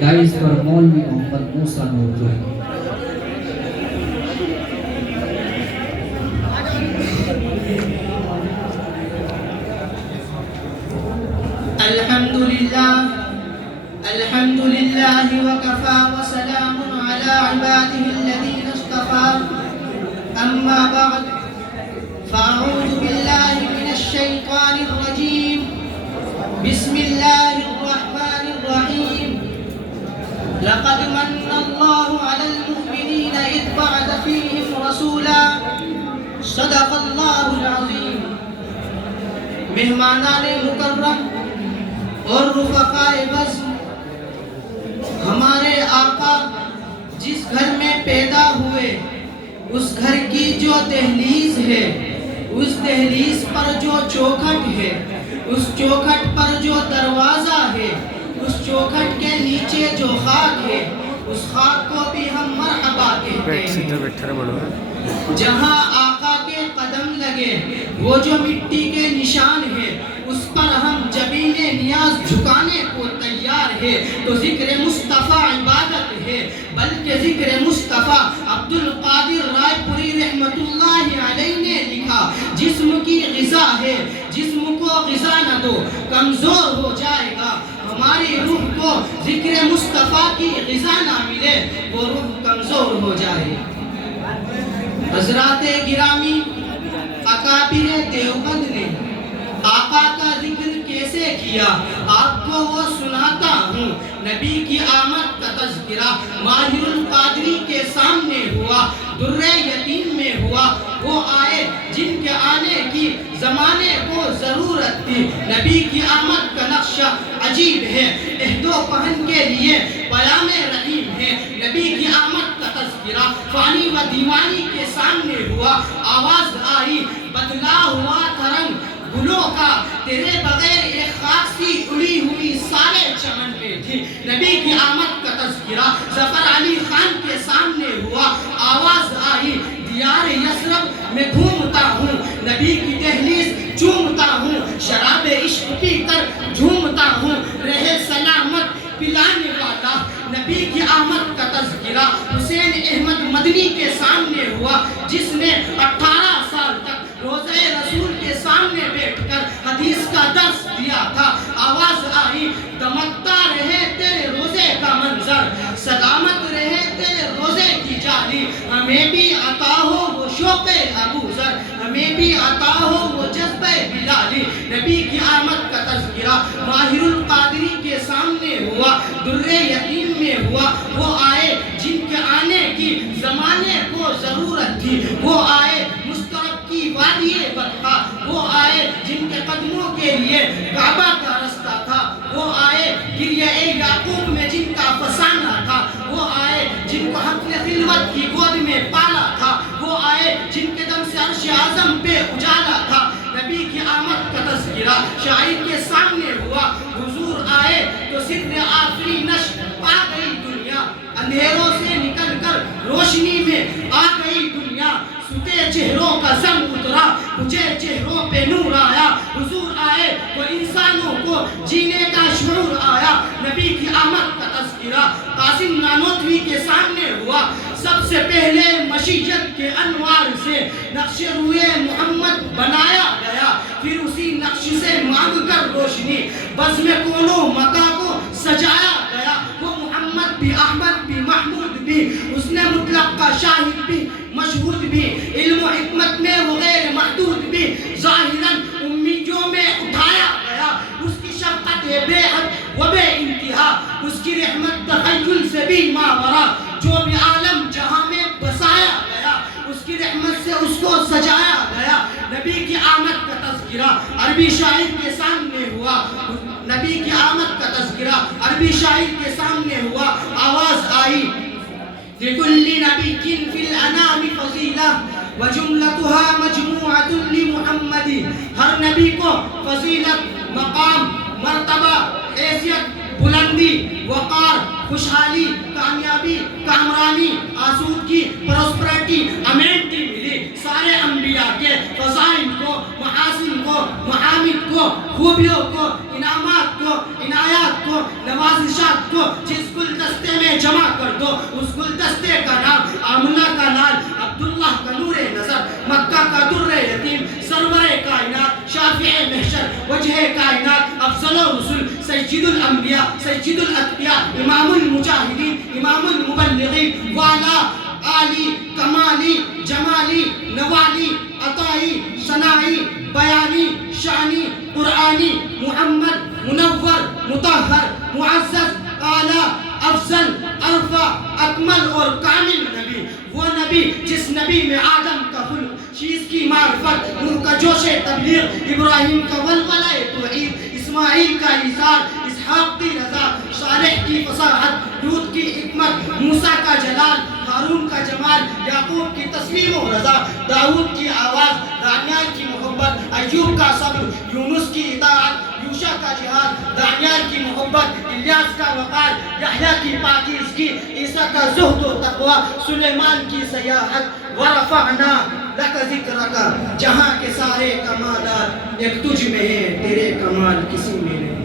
Rise پر مولوی محمد موسیٰ نورپوری۔ الحمد لله وكفى وسلام على عباده الذين اصطفى أما بعد فأعوذ بالله من الشيطان الرجيم بسم الله الرحمن الرحيم لقد من الله على المؤمنين إذ بعث فيهم رسولا صدق الله العظيم۔ مہمانان مکرم اور رفقائے بزم، ہمارے آقا جس گھر میں پیدا ہوئے اس گھر کی جو دہلیز ہے، اس دہلیز پر جو چوکھٹ ہے، اس چوکھٹ پر جو دروازہ ہے، اس چوکھٹ کے نیچے جو خاک ہے، اس خاک کو بھی ہم مرحبا کہتے ہیں۔ جہاں آقا کے قدم لگے وہ جو مٹی کے نشان ہے، اس پر ہم جبین نیاز جھکانے کو تیار ہے۔ تو ذکر مصطفیٰ عبادت ہے، بلکہ ذکر مصطفیٰ عبد القادر رائے پوری رحمت اللہ علیہ نے لکھا، جسم کی غذا ہے، جسم کو غذا نہ دو کمزور ہو جائے گا۔ ہماری روح کو ذکر مصطفیٰ کی غذا نہ ملے وہ روح کمزور ہو جائے۔ حضرات گرامی، اکابر دیوبند نے آقا کا ذکر کیسے کیا آپ کو وہ سناتا ہوں۔ نبی کی آمد کا تذکرہ ماہر القادری کے سامنے ہوا، در یتیم میں ہوا۔ وہ آئے جن کے آنے کی زمانے کو ضرورت تھی۔ نبی کی آمد کا نقشہ عجیب ہے، عہد و پہن کے لیے پیام رحیم ہے۔ نبی کی آمد کا تذکرہ فانی و دیوانی کے سامنے ہوا۔ آواز آئی بدلا ہوا تھا رنگ گلوں کا، تیرے بغیر ایک خاک سی اڑی ہوئی سارے چمن پہ تھی۔ نبی کی آمد کا تذکرہ ظفر علی خان کے سامنے ہوا۔ آواز آئی دیار یثرب میں گھومتا ہوں، نبی کی دہلیز چومتا ہوں، شراب عشق پی کر جھومتا ہوں، رہے سلامت پلانے والا۔ نبی کی آمد کا تذکرہ حسین احمد مدنی کے سامنے ہوا، جس نے 18 سال تک روزہ رسول کے سامنے بیٹھ کر حدیث کا درس دیا تھا۔ آواز آئی دمکتا رہے تیرے روزے کا منظر، سلامت رہے تیرے روزے کی جالی، ہمیں بھی عطا ہو وہ شوق ابو ذر، ہمیں بھی عطا ہو وہ جذبہ بلالی۔ نبی کی آمد کا تذکرہ ماہر القادری کے سامنے ہوا، در یتیم میں ہوا۔ وہ آئے جن کے آنے کی زمانے کو ضرورت تھی، وہ آئے مسترب کی وادی بطحا، وہ آئے جن کے قدموں کے لیے کعبہ کا رستہ تھا، وہ آئے گریہ یعقوب میں جن کا فسانہ تھا، وہ آئے جن کو حق نے خلوت کی گود میں پالا تھا، وہ آئے جن کے دم سے عرش اعظم پہ اجالا تھا۔ نبی کی آمد کا تذکرہ شاعر کے سامنے ہوا۔ حضور آئے تو سر آفرینش پا گئی دنیا، اندھیروں سے نکل کر روشنی میں آ گئی دنیا۔ ستے چہروں کا زم اترا، مجھے چہروں پہ نور آیا۔ حضور آئے تو انسانوں کو جینے کا شعور آیا۔ نبی کی آمد کا تذکرہ قاسم نانوتوی کے سامنے ہوا۔ سب سے پہلے مشیت کے انوار سے نقش روئے محمد بنایا گیا، پھر اسی نقش سے مانگ کر روشنی بزم کونوں مکہ کو سجایا گیا۔ وہ محمد بھی، احمد بھی، محمود بھی، اس نے مطلق کا شاہد بھی، مشہود بھی، علم و حکمت میں وہ غیر محدود بھی، ظاہراً امیدوں میں اٹھایا گیا۔ اس کی شفقت بے حد و بے انتہا، اس کی رحمت تخیل سے بھی ماورا، جو بھی عالم جہاں میں بسایا گیا، اس کی رحمت سے اس کو سجایا گیا۔ نبی کی آمد کا تذکرہ عربی شاعر کے سامنے ہوا۔ نبی کی آمد کا تذکرہ عربی شاعر کے سامنے ہوا۔ آواز آئی لِكُلِّ نَبِيٍّ فِي الْأَنَامِ فَضِيلَةٌ وَجُمْلَتُهَا مَجْمُوعَةٌ لِمُحَمَّدٍ۔ ہر نبی کو فضیلت، مقام، مرتبہ، حیثیت، بلندی، وقار، خوشحالی، کامیابی، کامرانی، آسودگی، پروسپریٹی، امینٹی ملی۔ سارے انبیاء کے فضائل کو، محاسن کو، محامد کو، خوبیوں کو انعامات کو، عنایات کو، نوازشات کو جس گلدستے میں جمع کر دو، اس گلدستے کا نام آمنہ کا لال، عبداللہ کا نور نظر، مکہ کا در یتیم، سرور کائنات، شافع محشر، وجہ کائنات، افضل الرسل، سید الانبیاء، سید الاتقیاء، امام المجاہدین، امام المبلغین، والا عالی، کمالی، جمالی، نوالی، عطائی، ثنائی، بیانی، شانی، قرآنی، محمد، منور، مطہر، معزز، اعلیٰ، افضل، ارفع، اکمل اور کامل نبی، وہ نبی جس نبی میں آدم کا خلق، شیز کی معرفت، نوح کا جوش تبلیغ، ابراہیم کا ولولہ توحید، اسماعیل کا ایثار، اسحاق کی رضا، صالح کی فصاحت، لوط کی حکمت، موسیٰ کا جلال، ہارون کا جمال، یعقوب کی تسلیم و رضا، داؤد کی آواز، دانیال کی محبت، ایوب کا صبر، یونس کی اطاعت، یوشع کا جہاد، دانیال کی محبت، الیاس کا وقار، یحییٰ کی پاکیزگی، عیسیٰ کا زہد و تقوی، سلیمان کی سیاحت، ورفعنا لک ذکرک، جہاں کے سارے کمالات ایک تجھ میں ہیں، تیرے کمال کسی میں نہیں۔